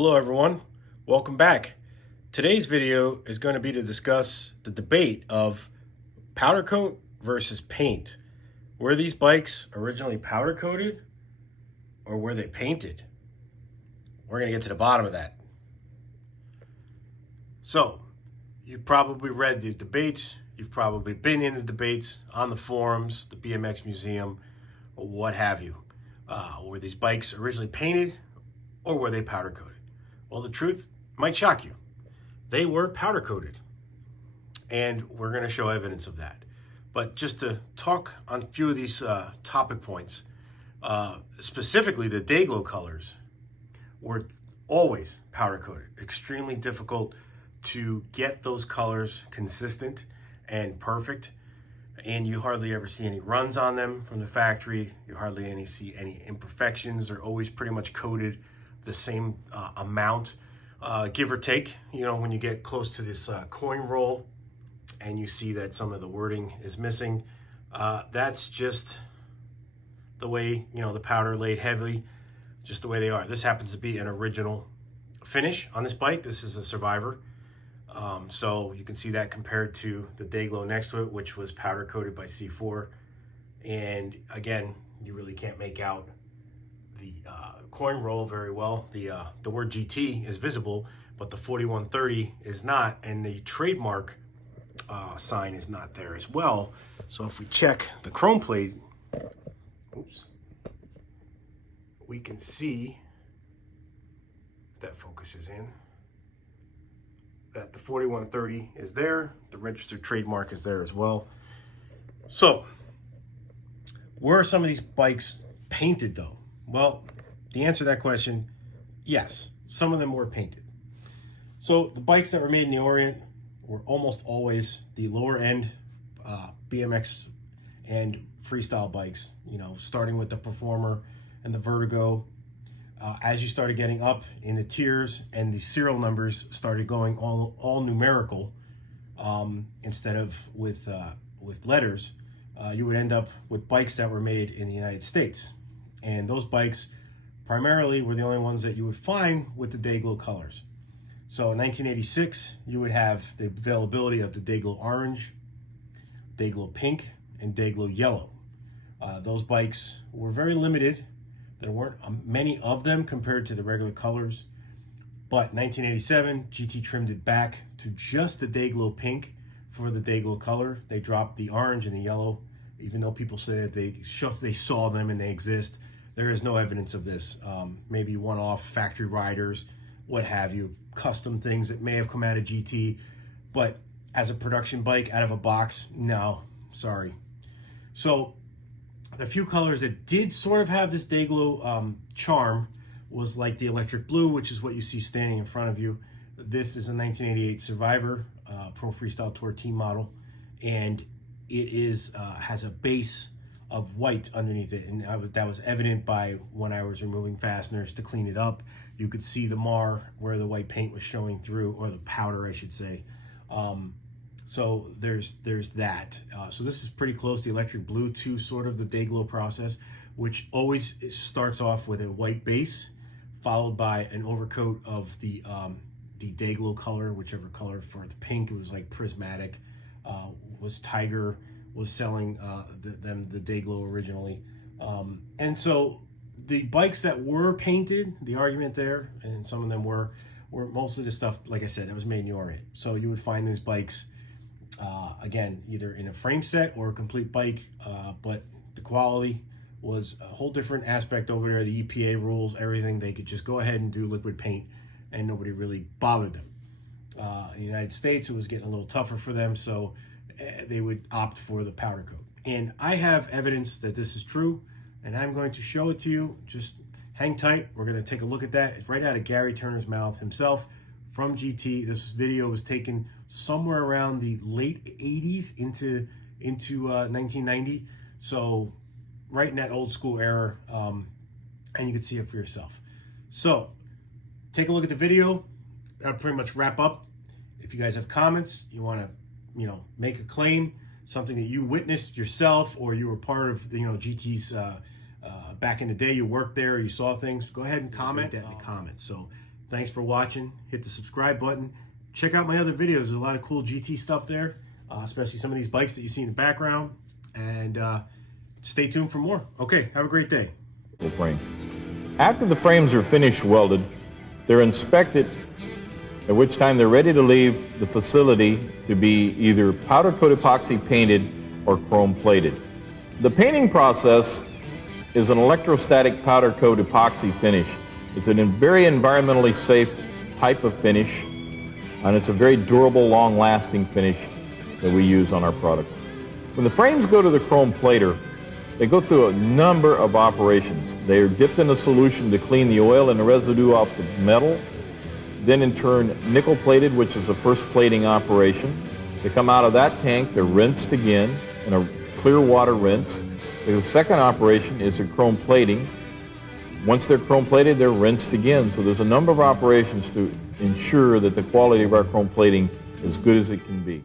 Hello everyone, welcome back. Today's video is going to be to discuss the debate of powder coat versus paint. Were these bikes originally powder coated or were they painted? We're going to get to the bottom of that. So, you've probably read the debates, you've probably been in the debates on the forums, the BMX museum, or what have you. Were these bikes originally painted or were they powder coated? Well, the truth might shock you. They were powder coated, and we're going to show evidence of that. But just to talk on a few of these topic points, specifically the Day-Glo colors were always powder coated. Extremely difficult to get those colors consistent and perfect, and you hardly ever see any runs on them from the factory. You hardly see any imperfections. They're always pretty much coated the same amount, give or take. You know, when you get close to this coin roll and you see that some of the wording is missing, that's just the way, you know, the powder laid heavily, just the way they are. This happens to be an original finish on this bike. This is a Survivor. So you can see that compared to the Day-Glo next to it, which was powder coated by C4. And again, you really can't make out the coin roll very well. The word GT is visible, but the 4130 is not, and the trademark sign is not there as well. So if we check the chrome plate, oops, we can see, if that focuses in, that the 4130 is there. The registered trademark is there as well. So, were some of these bikes painted though? Well, the answer to that question, yes, some of them were painted. So the bikes that were made in the Orient were almost always the lower end BMX and freestyle bikes, you know, starting with the Performer and the Vertigo. As you started getting up in the tiers and the serial numbers started going all numerical, instead of with letters, you would end up with bikes that were made in the United States. And those bikes primarily were the only ones that you would find with the Day-Glo colors. So in 1986, you would have the availability of the Day-Glo orange, Day-Glo pink, and Day-Glo yellow. Those bikes were very limited. There weren't many of them compared to the regular colors. But 1987, GT trimmed it back to just the Day-Glo pink for the Day-Glo color. They dropped the orange and the yellow, even though people say that they saw them and they exist. There is no evidence of this. Maybe one-off factory riders, what have you, custom things that may have come out of GT. But as a production bike out of a box, no, sorry. So the few colors that did sort of have this Day-Glo charm was like the electric blue, which is what you see standing in front of you. This is a 1988 Survivor Pro Freestyle Tour team model, and it is has a base of white underneath it, and that was evident by when I was removing fasteners to clean it up. You could see the mar where the white paint was showing through, or the powder, I should say. So there's that. So this is pretty close to electric blue to sort of the Day-Glo process, which always starts off with a white base, followed by an overcoat of the Day-Glo color, whichever color. For the pink, it was like prismatic. Was Tiger was selling the Day-Glo originally. And so the bikes that were painted, the argument there, and some of them were most of the stuff, like I said, that was made in the Orient. So you would find these bikes, again, either in a frame set or a complete bike, but the quality was a whole different aspect over there. The EPA rules, everything, they could just go ahead and do liquid paint and nobody really bothered them. In the United States, it was getting a little tougher for them, so they would opt for the powder coat. And I have evidence that this is true, and I'm going to show it to you. Just hang tight. We're going to take a look at that. It's right out of Gary Turner's mouth himself from GT. This video was taken somewhere around the late 80s into 1990. So right in that old school era, and you can see it for yourself. So take a look at the video. That'll pretty much wrap up. If you guys have comments, you want to, you know, make a claim, something that you witnessed yourself, or you were part of, you know, GT's back in the day, you worked there, you saw things, go ahead and comment that in the comments. So Thanks for watching. Hit the subscribe button. Check out my other videos. There's a lot of cool GT stuff there, especially some of these bikes that you see in the background. And stay tuned for more. Okay, have a great day. Frame. After the frames are finished welded, they're inspected, at which time they're ready to leave the facility to be either powder coat epoxy painted or chrome plated. The painting process is an electrostatic powder coat epoxy finish. It's a very environmentally safe type of finish, and it's a very durable, long-lasting finish that we use on our products. When the frames go to the chrome plater, they go through a number of operations. They are dipped in a solution to clean the oil and the residue off the metal. Then in turn, nickel plated, which is the first plating operation. They come out of that tank, they're rinsed again in a clear water rinse. The second operation is a chrome plating. Once they're chrome plated, they're rinsed again. So there's a number of operations to ensure that the quality of our chrome plating is as good as it can be.